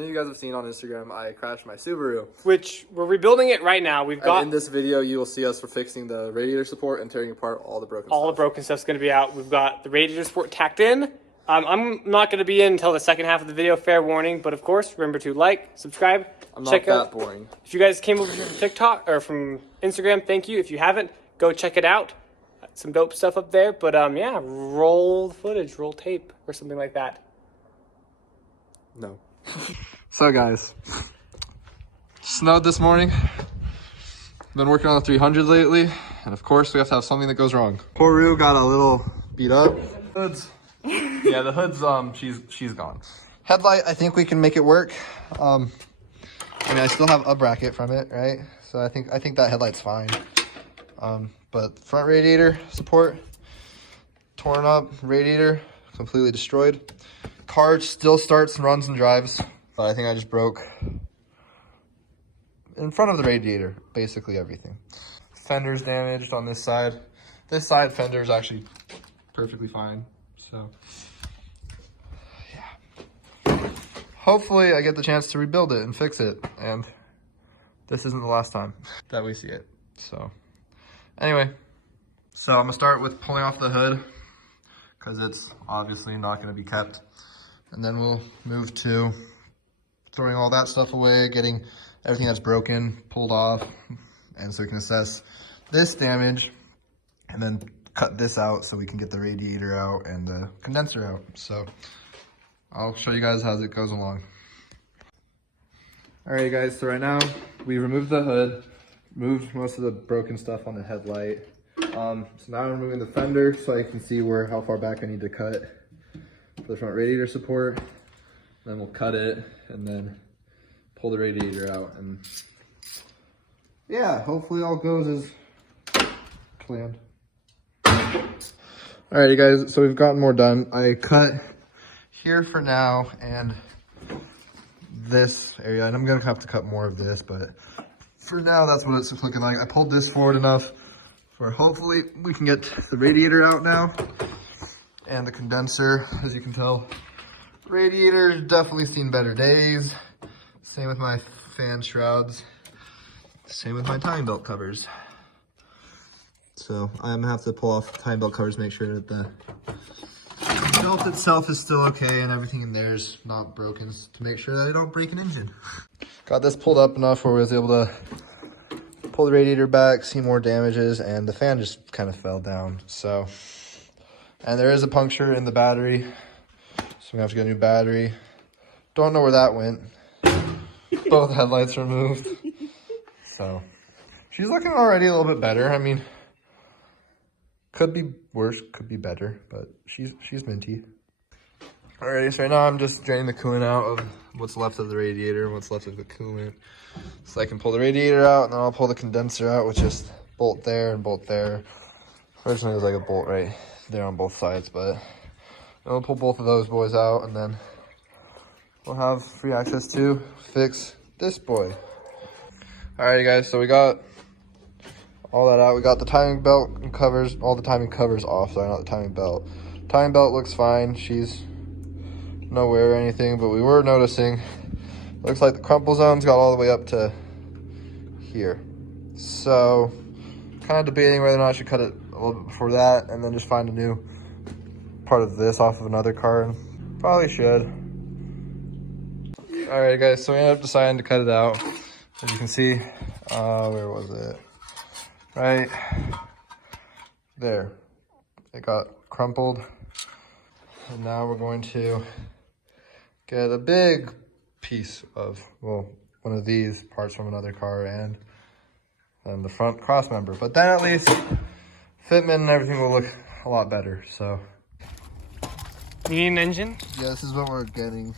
As you guys have seen on Instagram, I crashed my Subaru. Which we're rebuilding it right now. We've got in this video, you will see us for fixing the radiator support and tearing apart all the broken stuff. All the broken stuff's going to be out. We've got the radiator support tacked in. I'm not going to be in until the second half of the video, fair warning. But of course, remember to like, subscribe, check out. Boring. If you guys came over here from TikTok or from Instagram, thank you. If you haven't, go check it out. Some dope stuff up there. But yeah, roll the footage, roll tape or something like that. No. So guys, snowed this morning. Been working on the 300 lately, and of course we have to have something that goes wrong. Poor Rue got a little beat up. Hoods. Yeah, the hood's she's gone. Headlight, I think we can make it work. I mean, I still have a bracket from it, right? So I think that headlight's fine. But front radiator support torn up, radiator completely destroyed. Car still starts and runs and drives, but I think I just broke in front of the radiator, basically everything. Fender's damaged on this side. This side fender is actually perfectly fine. So, yeah. Hopefully I get the chance to rebuild it and fix it. And this isn't the last time that we see it. So, anyway. So I'm gonna start with pulling off the hood because it's obviously not gonna be kept. And then we'll move to throwing all that stuff away, getting everything that's broken pulled off. And so we can assess this damage and then cut this out so we can get the radiator out and the condenser out. So I'll show you guys how it goes along. All right, guys, so right now we removed the hood, moved most of the broken stuff on the headlight. So now I'm removing the fender so I can see how far back I need to cut for the front radiator support. Then we'll cut it and then pull the radiator out, and yeah, hopefully all goes as planned. Alrighty guys, so we've gotten more done. I cut here for now and this area, and I'm gonna have to cut more of this, but for now that's what it's looking like. I pulled this forward enough for hopefully we can get the radiator out now and the condenser. As you can tell, radiator's definitely seen better days. Same with my fan shrouds. Same with my timing belt covers. So I'm gonna have to pull off the timing belt covers, make sure that the belt itself is still okay and everything in there is not broken, to make sure that I don't break an engine. Got this pulled up enough where we was able to pull the radiator back, see more damages, and the fan just kind of fell down. So, and there is a puncture in the battery, so we have to get a new battery. Don't know where that went. Both headlights removed. So she's looking already a little bit better. I mean, could be worse, could be better, but she's minty. Alrighty, so right now I'm just draining the coolant out of what's left of the radiator and what's left of the coolant. So I can pull the radiator out, and then I'll pull the condenser out with just bolt there and bolt there. Originally it was like a bolt right there on both sides, but I'll pull both of those boys out, and then we'll have free access to fix this boy. Alrighty guys, so we got all that out. We got the timing belt and covers, all the timing covers off, sorry, not the timing belt. Timing belt looks fine. She's no wear or anything, but we were noticing, looks like the crumple zone's got all the way up to here. So, kind of debating whether or not I should cut it a little bit before that and then just find a new part of this off of another car, and probably should. Alright guys, so we ended up deciding to cut it out. As you can see, where was it? Right there. It got crumpled. And now we're going to get a big piece of, well, one of these parts from another car and the front cross member. But then at least fitment and everything will look a lot better, so. You need an engine? Yeah, this is what we're getting.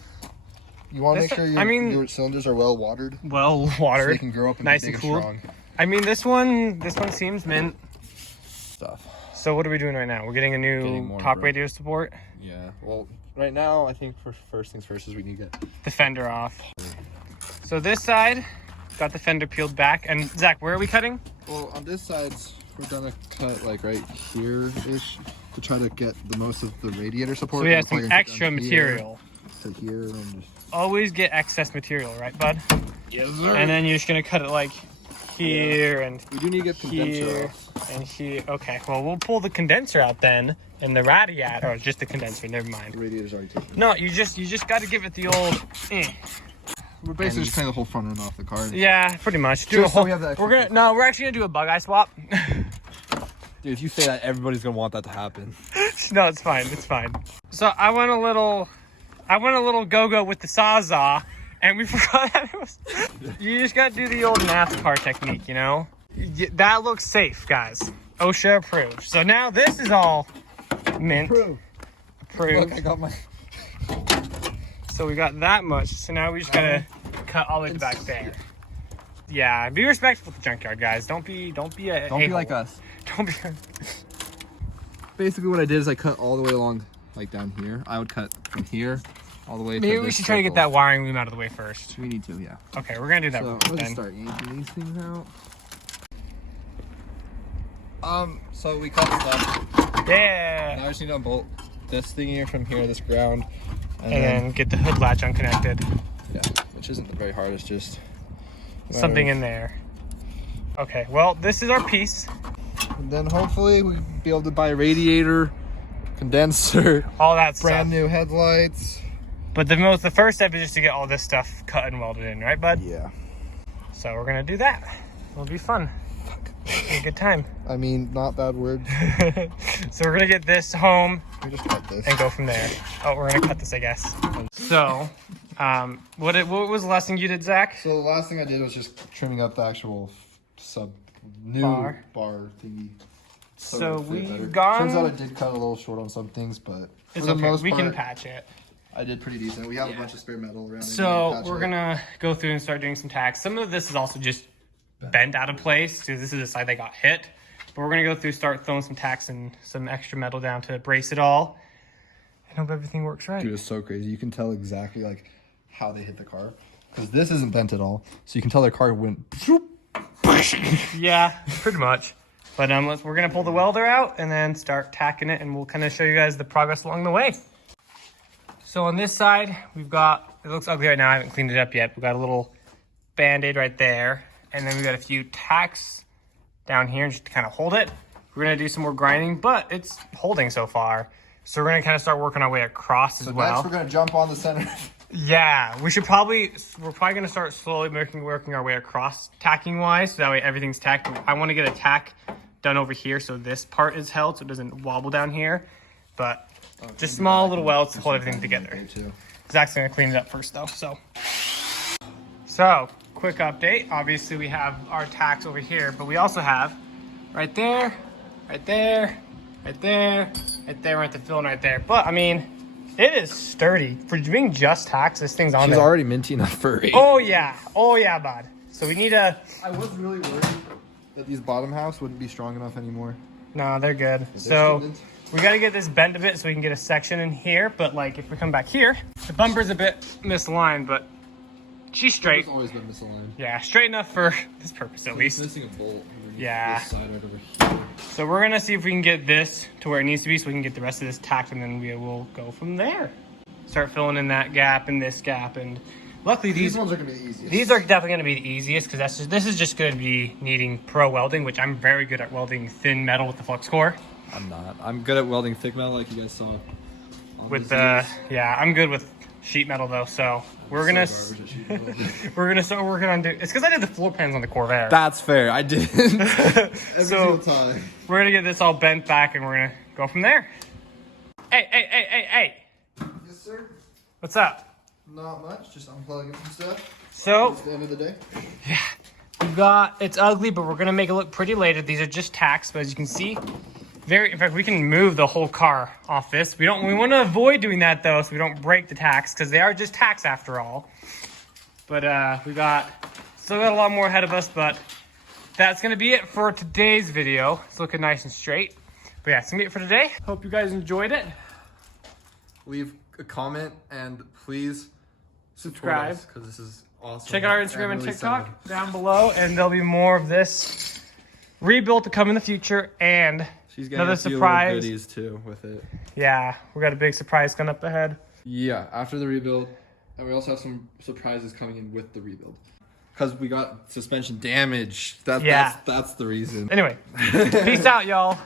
You want to make sure your cylinders are well watered? Well watered. So they can grow up and nice be big and cool. and strong. I mean, this one seems mint. Stuff. So what are we doing right now? We're getting a new top radiator support? Yeah, well, right now, I think for first things first is we need to get the fender off. So this side, got the fender peeled back. And Zach, where are we cutting? Well, on this side, we're gonna cut like right here-ish to try to get the most of the radiator support. So we have some extra material. To here and just always get excess material, right, bud? Yes, sir. And then you're just gonna cut it like here and we do need to get condenser here off. and here. Okay, well, we'll pull the condenser out then, and the radiator, or just the condenser. Never mind. The radiator's already taken. No, you just got to give it the old. We're basically just cutting the whole front end off the car. Yeah, pretty much. Do Just a whole, so we have that extra we're actually gonna do a bug eye swap. Dude, if you say that, everybody's gonna want that to happen. No, it's fine. It's fine. So I went a little go-go with the Sawzall, and we forgot that it was. You just gotta do the old NASCAR technique, you know. That looks safe, guys. OSHA approved. So now this is all mint. Approved. Look, I got my. So we got that much. So now we just gotta cut all the way back there. Yeah, be respectful with the junkyard, guys. Don't be like us. Don't be. Basically, what I did is I cut all the way along, like down here. I would cut from here all the way. Maybe to we this should try to get circle. that wiring loom out of the way first. We need to, yeah. Okay, we're gonna do that. So let's then. just start yanking these things out. So we cut stuff. Yeah. Now I just need to unbolt this thing here from here, this ground, And then get the hood latch unconnected. yeah, which isn't very hard. It's just Something in there. Okay, well, this is our piece. And then hopefully we'll be able to buy a radiator, condenser, All that brand stuff. new headlights. But the first step is just to get all this stuff cut and welded in, right, bud? Yeah. So we're gonna do that. It'll be fun. Be a good time. I mean, not bad words. So we're gonna get this home We just cut this. and go from there. Oh, we're gonna cut this, I guess. So, what was the last thing you did, Zach? So the last thing I did was just trimming up the actual new Bar. bar thingy. So it fit better. we've gone. Turns out I did cut a little short on some things, but for It's the okay. most We part, can patch it. I did pretty decent. We have a bunch of spare metal around. So we're gonna go through and start doing some tacks. Some of this is also just bent out of place because this is the side that got hit. But we're gonna go through, start throwing some tacks and some extra metal down to brace it all, and hope everything works right. Dude, it's so crazy. You can tell exactly like how they hit the car because this isn't bent at all. So you can tell their car went. Yeah, pretty much. But we're gonna pull the welder out and then start tacking it, and we'll kind of show you guys the progress along the way. So on this side, we've got, it looks ugly right now, I haven't cleaned it up yet. We've got a little Band-Aid right there, and then we've got a few tacks down here just to kind of hold it. We're gonna do some more grinding, but it's holding so far. So we're gonna kind of start working our way across as well. Next, we're gonna jump on the center. Yeah, we're probably gonna start slowly working our way across tacking wise, so that way everything's tacked. I want to get a tack done over here so this part is held so it doesn't wobble down here. But just small little welds to hold everything together. Zach's gonna clean it up first though. So quick update. Obviously we have our tacks over here, but we also have right there, right there, right there, right there, right the filling right there. But I mean, it is sturdy for being just tacks. This thing's on She's there. already minty enough for 8. Oh yeah, bud. So we need a. I was really worried that these bottom halves wouldn't be strong enough anymore. No, they're good. They're So still mint. we got to get this bent a bit so we can get a section in here. But like if we come back here, the bumper's a bit misaligned, but she's straight. It's always been misaligned. Yeah, straight enough for this purpose at least. It's missing a bolt. Yeah. This side right over here. So we're gonna see if we can get this to where it needs to be so we can get the rest of this tacked, and then we will go from there. Start filling in that gap and this gap, and luckily These ones are gonna be the easiest. these are definitely going to be the easiest because this is just going to be needing pro welding, which I'm very good at welding thin metal with the flux core. I'm not. I'm good at welding thick metal, like you guys saw. With the I'm good with sheet metal though. So we're gonna start working on it's because I did the floor pans on the Corvair. That's fair. I did. Every So- single time. We're gonna get this all bent back and we're gonna go from there. Hey! Yes, sir. What's up? Not much. Just unplugging some stuff. So It's the end of the day. we've got, it's ugly, but we're gonna make it look pretty later. These are just tacks, but as you can see, in fact, we can move the whole car off this. We want to avoid doing that though, so we don't break the tacks, because they are just tacks after all. But still got a lot more ahead of us, but that's gonna be it for today's video. It's looking nice and straight. But yeah, it's gonna be it for today. Hope you guys enjoyed it. Leave a comment and please Subscribe. because this is awesome. Check out our Instagram and really TikTok sad. down below, and there'll be more of this rebuild to come in the future, and She's getting another a few surprise. little goodies too with it. Yeah, we got a big surprise coming up ahead. Yeah, after the rebuild, And we also have some surprises coming in with the rebuild. Because we got suspension damage. That's the reason. Anyway, peace out, y'all.